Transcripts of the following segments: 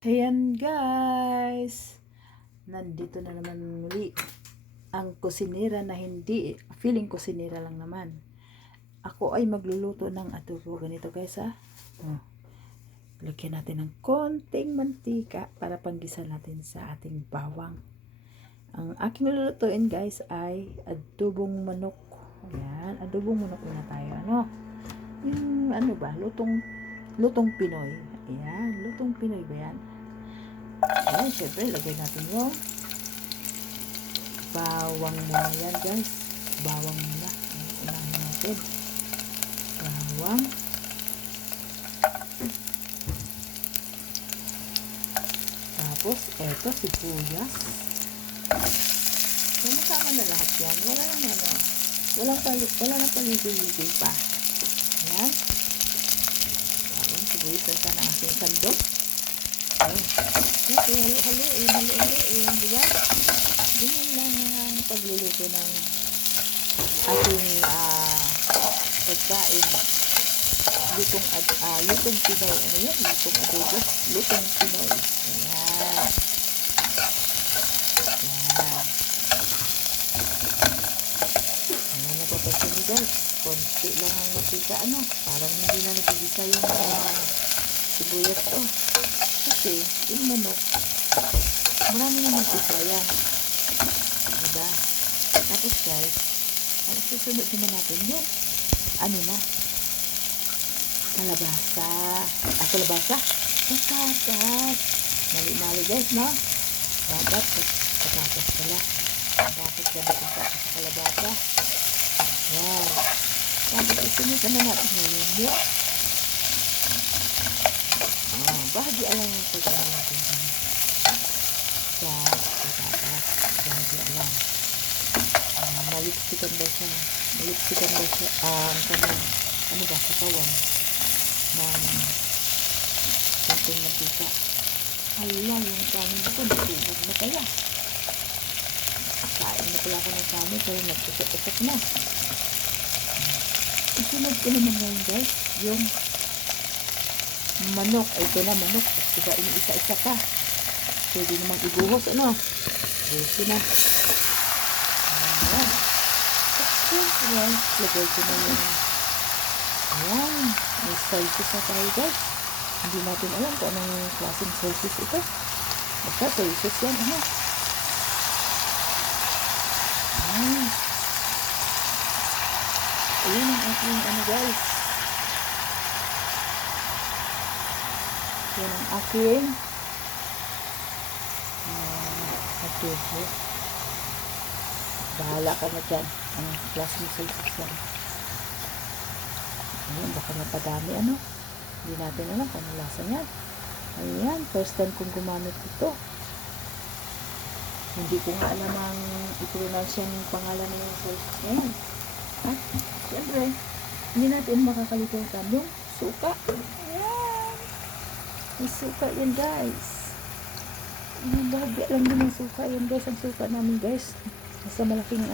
Ayan guys, nandito na naman muli ang kusinera na hindi, feeling kusinera lang naman. Ako ay magluluto ng adobo. Ganito guys Oh, lagyan natin ng konting mantika para panggisa natin sa ating bawang. Ang aking lulutuin guys ay adobong manok. Ayan, adobong manok muna tayo. Yung lutong Pinoy. Ayan, lutong Pinoy ba yan? Ayan, syempre, lagay natin yung bawang muna yan, guys. Bawang muna. Ayan, unahin natin. Bawang. Tapos, eto, sibuyas. Sama na lahat yan. Wala nang paligid-ligid pa. Ayan. Bawang, sibuyas, sa na aking sandok. Ayan. Okay, halo-halo, diba? Ganyan lang ang pagluluto ng ating pagkain. Lutong Pinoy. Ano yan? Lutong adobo. Lutong Pinoy. Ayan. Ayan. Ayan, napapansin nyo guys. Konti lang ang matika. Parang hindi na nagigisa yung sibuyas to. Kasi, yung manok, marami naman mantika yan. Diba? Tapos guys, ang susunod naman natin yung kalabasa. Kalabasa? Patatas. Mali-mali guys, no? Dapat patatas pala. Bakit ganito yung sa kalabasa? Yan. Tapos isunod naman natin ngayon yung bahagi alam yung pagkain natin sa patatas. Bahagi alam. Malipstikan ba siya? Ang kanyang, katawan ng konting mantika. Hala, yung kanin ko, nasunog na pala. Kain na pala ako ng kanin, pero nag-usap na. Isunod ko naman ngayon guys, yung manok. Ito na manok. Diba, iniisa-isa ka. Pwede namang ibuhos, Buhos na. Ayan. Ayan. Lagay ko na yung ayan. May sauces na tayo guys. Hindi natin alam kung anong klaseng sauces ito. Basta sauces yan, Ayan. Ayan ang aking guys. Yan ang aking adobo. Bahala ka na dyan. Anong klaseng sauces yan. Ayan, baka napadami, Hindi natin alam kung anong lasa niyan. Ayan, first time kong gumamit ito. Hindi ko nga alam ang i-pronounce yung pangalan ng sauces na yan. Siyempre, hindi natin makakalimutan yung suka. Ayan. May suka yan guys. Bahagi lang din ng suka yan guys. Ang suka namin guys. Nasa malaking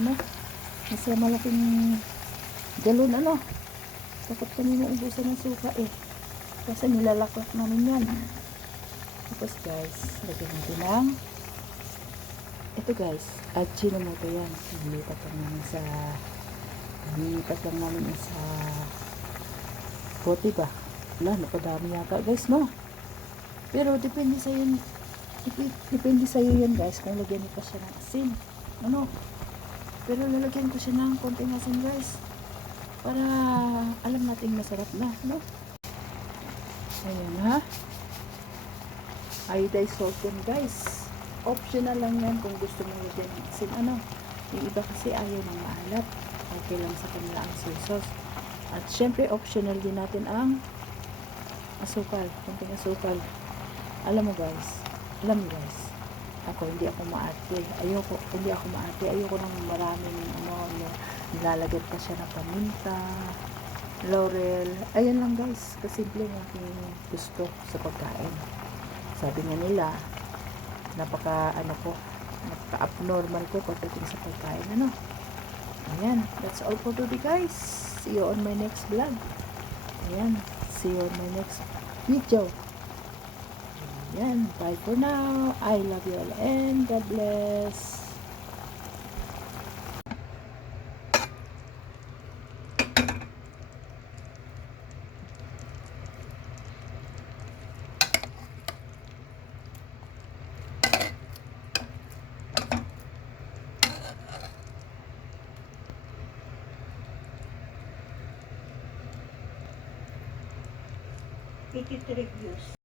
galon Dapat kami maubusan ng suka kasi nilalaklak namin yan. Tapos guys, lagyan natin ng ito guys, Ajinomoto yan. Nilipat lang namin sa bote ba? Wala, napadami yata guys, no? Pero depende sa iyo yan guys kung lagyan mo pa siya ng asin. Pero lalagyan ko siya ng konting asin guys para alam natin masarap na, Ayan iodized salt yan guys. Optional lang yan kung gusto mo lagyan ng asin, Yung iba kasi ayaw ng maalat. Okay lang sa kanila ang soy sauce. At syempre optional din natin ang asukal, konting asukal. Alam mo guys, ako hindi ako maarte. Ayoko nang maraming nilalagyan pa siya ng paminta, laurel. Ayan lang guys, kasimple ng aking gusto sa pagkain. Sabi nga nila, napaka-abnormal ko pagdating sa pagkain, Ayan, that's all for today guys. See you on my next vlog. Ayan, see you on my next video. Yan, bye for now. I love you all and God bless. It reviews.